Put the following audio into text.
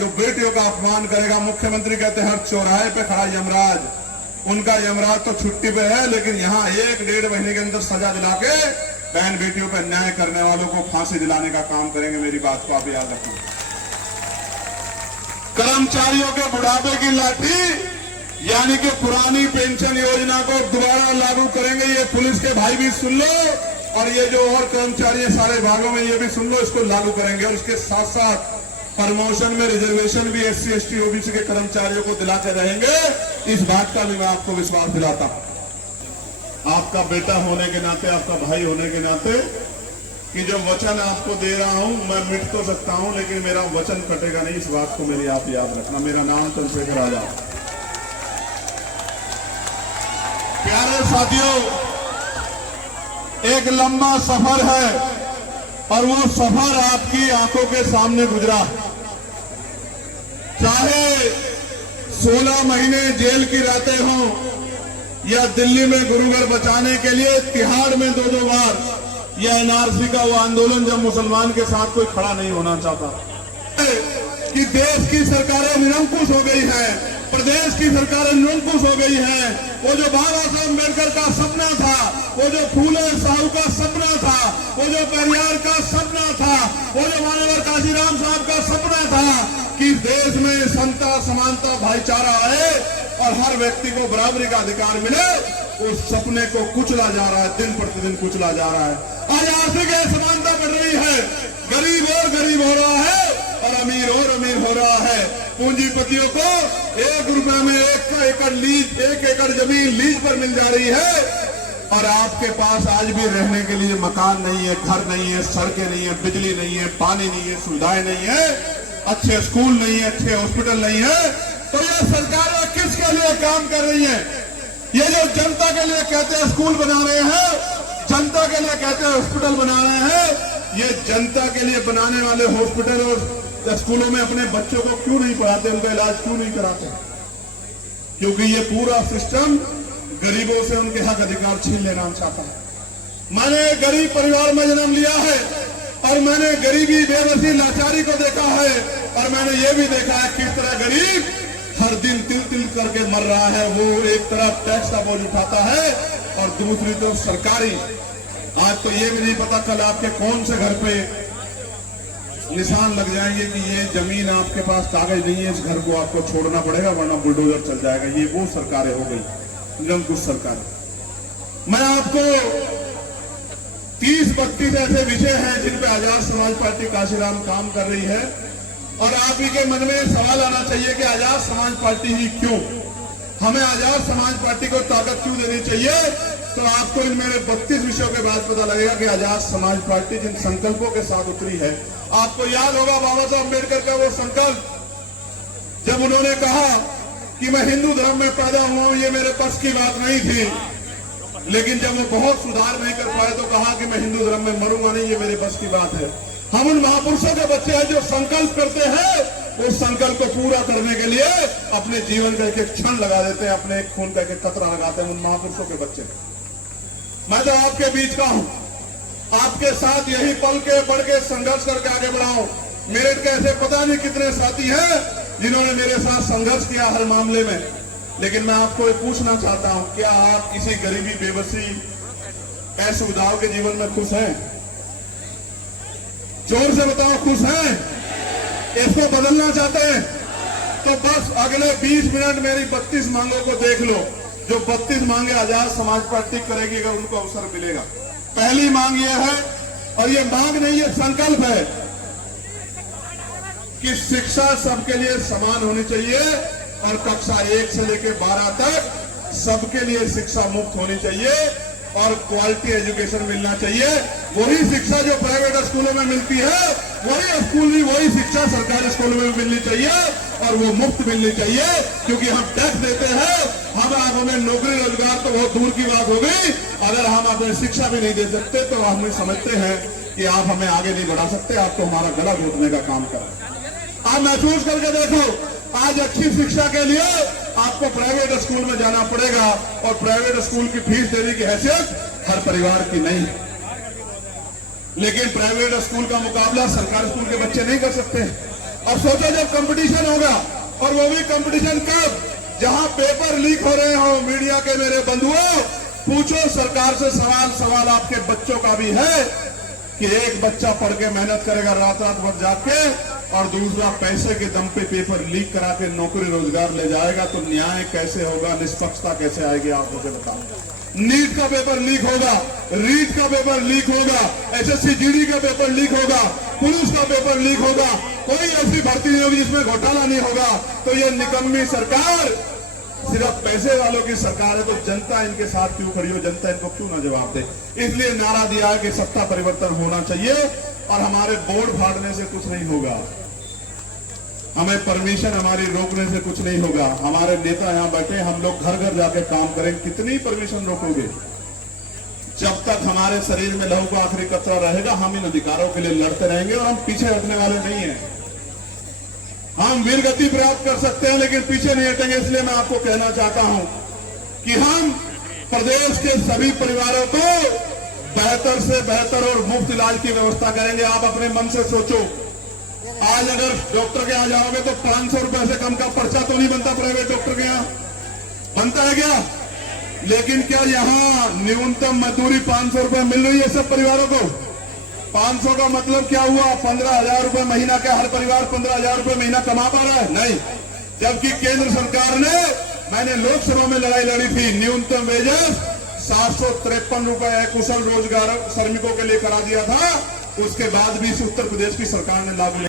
जो बेटियों का अपमान करेगा। मुख्यमंत्री कहते हैं हर चौराहे पे खड़ा यमराज, उनका यमराज तो छुट्टी पे है, लेकिन यहाँ 1-1.5 महीने के अंदर सजा दिला के बहन बेटियों पर न्याय करने वालों को फांसी दिलाने का काम करेंगे। मेरी बात को आप याद रखें। कर्मचारियों के बुढ़ापे की लाठी यानी कि पुरानी पेंशन योजना को दोबारा लागू करेंगे। ये पुलिस के भाई भी सुन लो, और ये जो और कर्मचारी हैं सारे भागों में, ये भी सुन लो, इसको लागू करेंगे। और इसके साथ साथ प्रमोशन में रिजर्वेशन भी SC ST OBC के कर्मचारियों को दिलाते रहेंगे। इस बात का भी मैं आपको विश्वास दिलाता हूं, आपका बेटा होने के नाते, आपका भाई होने के नाते, कि जो वचन आपको दे रहा हूं, मैं मिट तो सकता हूं लेकिन मेरा वचन कटेगा नहीं। इस बात को मेरी आप याद रखना। मेरा नाम चंद्रशेखर आजाद। प्यारे साथियों, एक लंबा सफर है और वो सफर आपकी आंखों के सामने गुजरा। चाहे 16 महीने जेल की रातें हों या दिल्ली में गुरुघर बचाने के लिए तिहाड़ में 2-2 बार, या NRC का वो आंदोलन जब मुसलमान के साथ कोई खड़ा नहीं होना चाहता। कि देश की सरकारें निरंकुश हो गई है, प्रदेश की सरकारें निरंकुश हो गई है। वो जो बाबा साहब अम्बेडकर का सपना था, वो जो फूले साहू का सपना था, वो जो पेरियार का सपना था, वो जो मानवर काशीराम साहब का सपना था कि देश में समता, समानता, भाईचारा आए और हर व्यक्ति को बराबरी का अधिकार मिले, उस सपने को कुचला जा रहा है, दिन प्रतिदिन कुचला जा रहा है। आज आर्थिक असमानता बढ़ रही है, गरीब और गरीब हो रहा है और अमीर हो रहा है। पूंजीपतियों को 1 रुपए में 1 एकड़ लीज, 1 एकड़ जमीन लीज पर मिल जा रही है, और आपके पास आज भी रहने के लिए मकान नहीं है, घर नहीं है, सड़कें नहीं है, बिजली नहीं है, पानी नहीं है, सुविधाएं नहीं है, अच्छे स्कूल नहीं है, अच्छे हॉस्पिटल नहीं है। तो ये सरकारें किसके लिए काम कर रही है? ये जो जनता के लिए कहते हैं स्कूल बना रहे हैं, जनता के लिए कहते हैं हॉस्पिटल बना रहे हैं, ये जनता के लिए बनाने वाले हॉस्पिटल और स्कूलों में अपने बच्चों को क्यों नहीं पढ़ाते, उनका इलाज क्यों नहीं कराते? क्योंकि ये पूरा सिस्टम गरीबों से उनके हक अधिकार छीन लेना चाहता है। मैंने गरीब परिवार में जन्म लिया है और मैंने गरीबी, बेबसी, लाचारी को देखा है, और मैंने ये भी देखा है किस तरह गरीब हर दिन तिल करके मर रहा है। वो एक तरफ टैक्स का बोझ उठाता है और दूसरी तरफ सरकारी। आज तो ये भी नहीं पता कल आपके कौन से घर पे निशान लग जाएंगे कि ये जमीन आपके पास कागज नहीं है, इस घर को आपको छोड़ना पड़ेगा वरना बुलडोजर चल जाएगा। ये वो सरकारें हो गई, निरंकुश सरकार। मैं आपको 30-32 ऐसे विषय हैं जिन पे आजाद समाज पार्टी काशीराम काम कर रही है, और आप ही के मन में सवाल आना चाहिए कि आजाद समाज पार्टी ही क्यों? हमें आजाद समाज पार्टी को ताकत क्यों देनी चाहिए? तो आपको इन मेरे 32 विषयों के बाद पता लगेगा कि आजाद समाज पार्टी जिन संकल्पों के साथ उतरी है। आपको याद होगा बाबा साहब अम्बेडकर का वो संकल्प, जब उन्होंने कहा कि मैं हिंदू धर्म में पैदा हुआ हूं, ये मेरे बस की बात नहीं थी, लेकिन जब वो बहुत सुधार नहीं कर पाए तो कहा कि मैं हिंदू धर्म में मरूंगा नहीं, ये मेरे बस की बात है। हम उन महापुरुषों के बच्चे हैं जो संकल्प करते हैं, उस संकल्प को पूरा करने के लिए अपने जीवन का एक क्षण लगा देते हैं, अपने खून का एक कतरा लगाते हैं, उन महापुरुषों के बच्चे। मैं तो आपके बीच का हूं, आपके साथ यही पल के बढ़ के संघर्ष करके आगे बढ़ाऊं। मेरे कैसे पता नहीं कितने साथी हैं जिन्होंने मेरे साथ संघर्ष किया हर मामले में, लेकिन मैं आपको ये पूछना चाहता हूं, क्या आप किसी गरीबी, बेबसी, असुविधाओं के जीवन में खुश हैं? जोर से बताओ, खुश हैं? इसको बदलना चाहते हैं? तो बस अगले 20 मिनट मेरी 32 मांगों को देख लो। जो 32 मांगे आजाद समाज पार्टी करेगी अगर उनको अवसर मिलेगा। पहली मांग यह है, और ये मांग नहीं, ये संकल्प है कि शिक्षा सबके लिए समान होनी चाहिए और कक्षा 1 से लेकर 12 तक सबके लिए शिक्षा मुफ्त होनी चाहिए और क्वालिटी एजुकेशन मिलना चाहिए। वही शिक्षा जो प्राइवेट स्कूलों में मिलती है, वही शिक्षा सरकारी स्कूलों में मिलनी चाहिए और वो मुफ्त मिलनी चाहिए। क्योंकि हम टैक्स देते हैं, हम हमें नौकरी रोजगार तो बहुत दूर की बात हो गई, अगर हम अपने शिक्षा भी नहीं दे सकते तो हम समझते हैं कि आप हमें आगे नहीं बढ़ा सकते, आप तो हमारा गला घोटने का काम कर। आप महसूस करके देखो, आज अच्छी शिक्षा के लिए आपको प्राइवेट स्कूल में जाना पड़ेगा और प्राइवेट स्कूल की फीस देने की हैसियत हर परिवार की नहीं। लेकिन प्राइवेट स्कूल का मुकाबला सरकारी स्कूल के बच्चे नहीं कर सकते। और सोचो जब कंपटीशन होगा, और वो भी कंपटीशन कब, जहां पेपर लीक हो रहे हो, मीडिया के मेरे बंधुओं, पूछो सरकार से सवाल। सवाल आपके बच्चों का भी है कि एक बच्चा पढ़ के मेहनत करेगा रात रात भर जाग के, और दूसरा पैसे के दम पे पेपर लीक करा के नौकरी रोजगार ले जाएगा, तो न्याय कैसे होगा, निष्पक्षता कैसे आएगी, आप मुझे बताओ। नीट का पेपर लीक होगा, रीट का पेपर लीक होगा, एसएससी जीडी का पेपर लीक होगा, पुलिस का पेपर लीक होगा, कोई ऐसी भर्ती नहीं होगी जिसमें घोटाला नहीं होगा। तो ये निकम्मी सरकार सिर्फ पैसे वालों की सरकार है, तो जनता इनके साथ क्यों खड़ी हो, जनता इनको क्यों ना जवाब दे। इसलिए नारा दिया है कि सत्ता परिवर्तन होना चाहिए, और हमारे बोर्ड फाड़ने से कुछ नहीं होगा, हमें परमिशन हमारी रोकने से कुछ नहीं होगा। हमारे नेता यहां बैठे, हम लोग घर घर जाके काम करें, कितनी परमिशन रोकोगे। जब तक हमारे शरीर में लहू का आखिरी कतरा रहेगा, हम इन अधिकारों के लिए लड़ते रहेंगे, और हम पीछे हटने वाले नहीं हैं। हम वीर गति प्राप्त कर सकते हैं, लेकिन पीछे नहीं हटेंगे। इसलिए मैं आपको कहना चाहता हूं कि हम प्रदेश के सभी परिवारों को बेहतर से बेहतर और मुफ्त इलाज की व्यवस्था करेंगे। आप अपने मन से सोचो, आज अगर डॉक्टर के यहां जाओगे तो 500 रुपए से कम का पर्चा तो नहीं बनता प्राइवेट डॉक्टर के यहां, बनता है क्या? लेकिन क्या यहां न्यूनतम मजदूरी 500 रुपए मिल रही है सब परिवारों को? 500 का मतलब क्या हुआ? 15,000 रुपए महीना का, हर परिवार 15,000 रुपए महीना कमा पा रहा है? नहीं। जबकि केंद्र सरकार ने, मैंने लोकसभा में लड़ाई लड़ी थी, न्यूनतम वेजेस 753 रुपए कुशल रोजगार श्रमिकों के लिए करा दिया था। उसके बाद भी इस उत्तर प्रदेश की सरकार ने लागू